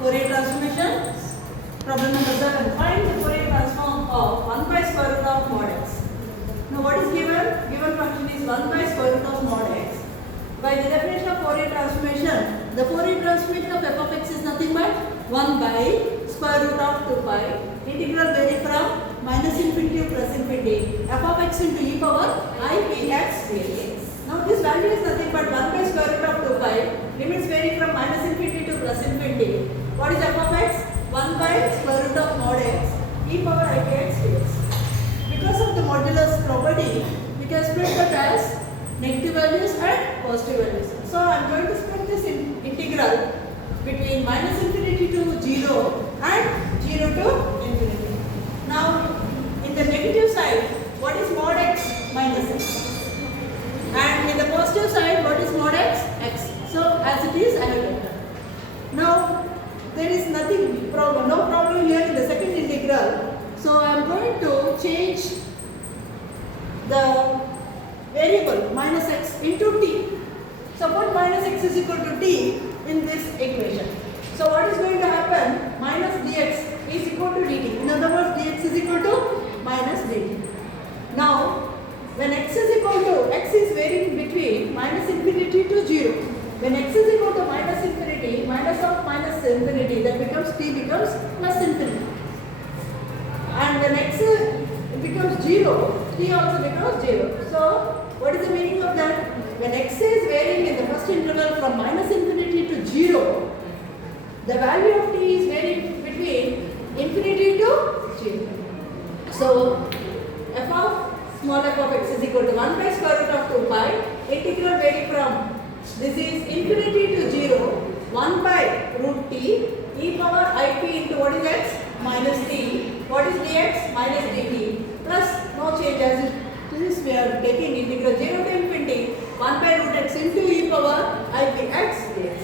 Fourier transformation. Problem number 7. Find the Fourier transform of 1 by square root of mod x. Now what is given? Given function is 1 by square root of mod x. By the definition of Fourier transformation, the Fourier transformation of f of x is nothing but 1 by square root of 2 pi. Integral vary from minus infinity to plus infinity. F of x into e power I px dx. Now this value is nothing but 1 by square root of 2 pi. Limits vary from minus infinity to plus infinity. What is f of x? 1 by square root of mod x e power I px dx. Because of the modulus property, we can split that as negative values and positive values. So I am going to split this integral between minus infinity to 0 and 0 to infinity. Now in the negative side, what is mod x? Minus x. And in the positive side, what is mod x? X. So as it is, I have written. Now there is no problem here in the second integral. So I am going to change the variable minus x into t. So put minus x is equal to t in this equation. So what is going to happen? Minus dx is equal to dt. In other words, dx is equal to minus dt. Now when x is equal to, x is varying between minus infinity to 0. When x is equal to minus infinity, minus of minus infinity, that becomes t becomes plus infinity. And when x becomes 0, t also becomes 0. So what is the meaning of that? When x is varying in the first interval from minus infinity to 0, the value of t is varying between infinity to 0. So small f of x is equal to 1 by square root of 2 pi. Integral vary from, this is infinity to 0, 1 by root t e power ip into what is x? Minus t. What is dx? Minus dt. Plus no change as it is, we are taking integral 0 to infinity 1 by root x into e power ipx dx.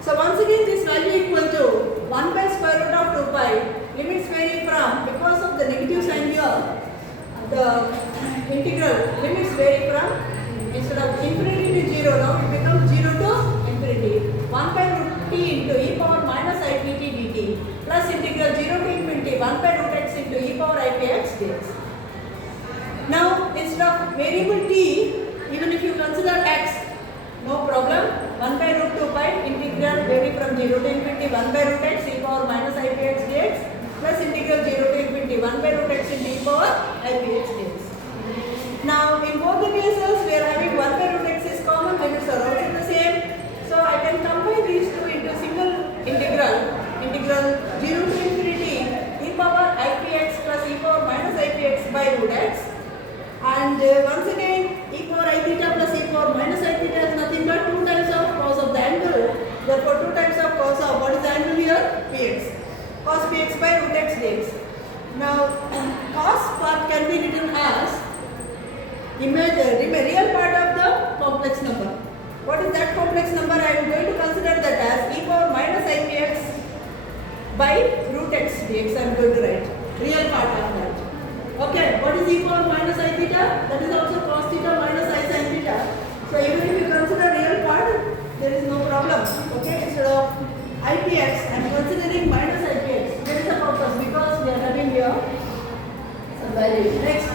So once again this value equal to 1 by square root of 2 pi. Limits vary from, because of the negative sign here, the integral limits vary from, instead of infinity to 0, now it becomes 0 to infinity. 1 by root t into e power minus ipt dt plus integral 0 to infinity 1 by root x into e power ipx dx. Now instead of variable t, even if you consider x, no problem. 1 by root 2 pi integral vary from 0 to infinity 1 by root x e power minus ipx dx plus integral 0 to infinity 1 by root x into e power ipx dx. Now in both the cases we are having 1 by root x is common, limits are also the same. So I can combine these two into single integral 0 to infinity e power ipx plus e power minus ipx by root x. And once again e power I theta plus e power minus I theta is nothing but 2 times of cos of the angle. Therefore 2 times of cos of, what is the angle here? Px. Cos px by root x dx. Now cos part can be written as real part of the complex number. What is that complex number? I am going to consider that as e power minus ipx by root x dx. I am going to write real part of that. Okay, what is e power minus I theta? That is also cos theta minus I sin theta. So even if you consider real part, there is no problem. Okay, instead of ipx, I am considering minus ipx. There is a purpose because we are having here some value. Next,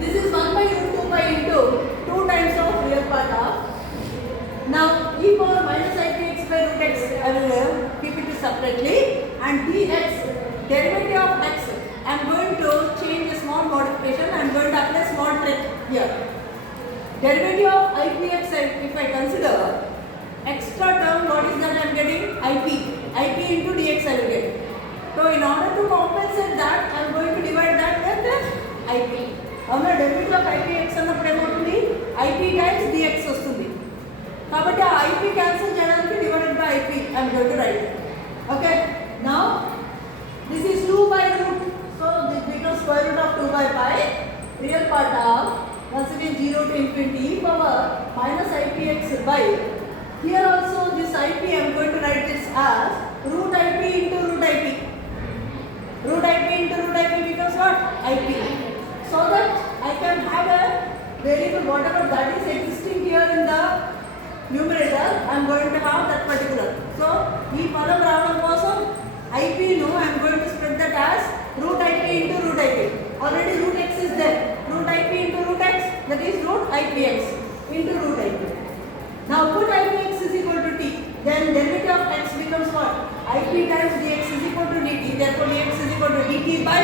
this is 1 by root 2 pi into 2 times of real part of. Now e power minus ipx by root x, I will keep it separately, and dx, derivative of x, I am going to change a small modification. I am going to apply small trick here. Derivative of ipx, if I consider extra term, what is that I am getting? Ip into dx I will get. So in order to compensate that, I am going to divide that with ip. అవునా, derivative of ipx అన్నప్పుడు ఏమవుతుంది? ip times dx వస్తుంది. కాబట్టి ఆ ip cancel చేయడానికి divided by ip I am going to write. Okay, now this is 2 by root, so this becomes square root of 2 by pi. Real part of, once again 0 to infinity e power minus ipx by, here also this ip I am going to write this as root ip into root ip. Root ip into root ip becomes what? Ip. So that I can have a variable whatever that is existing here in the numerator, I am going to have that particular. So, ఈ పదం రావడం కోసం IP no, I am going to spread that as root IP into root IP. Already root x is there. Root IP into root x, that is root IPx into root IP. Now put IPx is equal to t. Then derivative of x becomes what? IP times dx is equal to dt. Therefore dx is equal to dt by.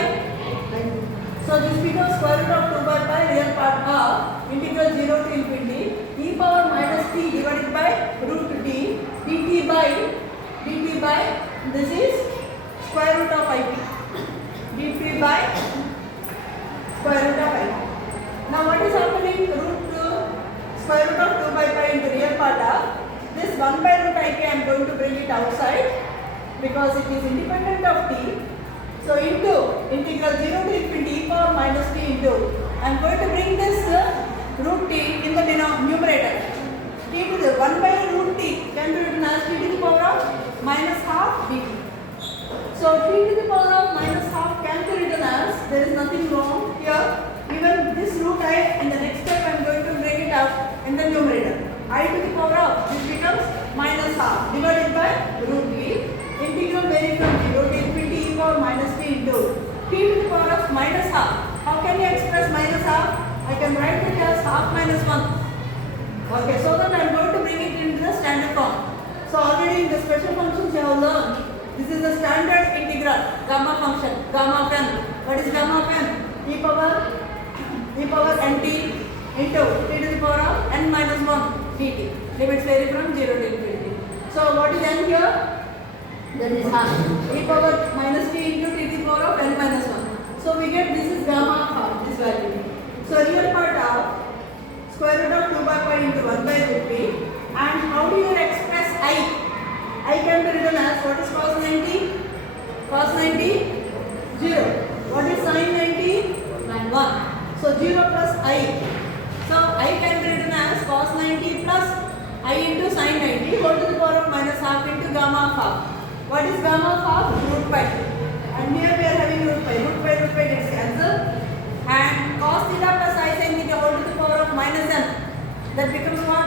So this becomes square root of 2 by pi real part of integral 0 to infinity e power minus t divided by root t dt by this is square root of IP. dt by square root of IP. Now what is happening? Square root of 2 by pi into real part of this 1 by root IP. I am going to bring it outside because it is independent of t. So into integral 0 to infinity e power minus t into, I am going to bring this root t in the numerator. T to the 1 by root t can be written as t to the power of minus half dt. So t to the power of minus half can be written as, there is nothing wrong here. Even this root I in the next step I am going to bring it up in the numerator. I to the power of, this becomes minus half divided by root t. Integral varying from 0 to infinity e power minus t into t to the power of minus half. How can you express minus half? I can write it as half minus 1. Okay, so that I am going to bring it into the standard form. So already in the special functions you have learned, this is the standard integral gamma function, gamma of n. What is gamma of n? E power nt into t to the power of n minus 1 dt. Limits vary from 0 to infinity. So what is n here? That is half. E power minus t into t to the power of n minus 1. So we get this is gamma of half, this value. So real part of square root of 2 by pi into 1 by root p. And how do you express I? I can be written as, what is cos 90? Cos 90, 0. What is sin 90? 1. So 0 plus I. So I can be written as cos 90 plus I into sin 90 whole to the power of minus half into gamma of half. What is gamma of half? Root pi. And here we are having root pi. Root pi gets cancelled. And cos theta plus I sin theta whole to the power of minus n. That becomes what?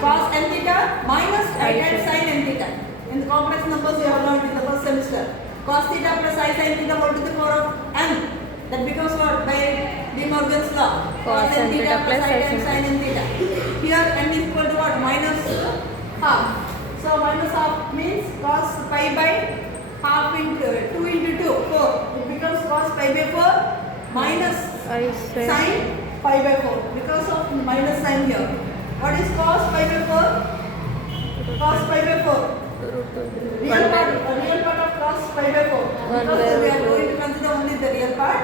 Cos n theta minus I times sin n theta. In the complex numbers you have learned in the first semester. Cos theta plus I sin theta whole to the power of n. That becomes what? By De Morgan's law. Cos n theta plus I times sin n theta. Here n is equal to what? Minus half. So minus half means cos pi by half into 2 into 2, 4. It becomes cos pi by 4 minus sin pi by 4 because of minus sign here. What is cos pi by 4? Cos pi by 4. Real part of cos pi by 4. Because we are going to consider only the real part.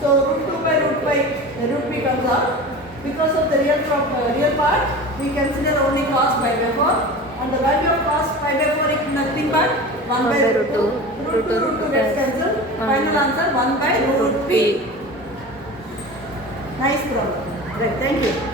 So root 2 by root p comes out. Because of the real part, we consider only cos pi by 4. And the value of cos pi by 4 is nothing but 1 by root 2. Root 2 gets cancelled. Final answer 1 by root p. Nice problem. Right, thank you.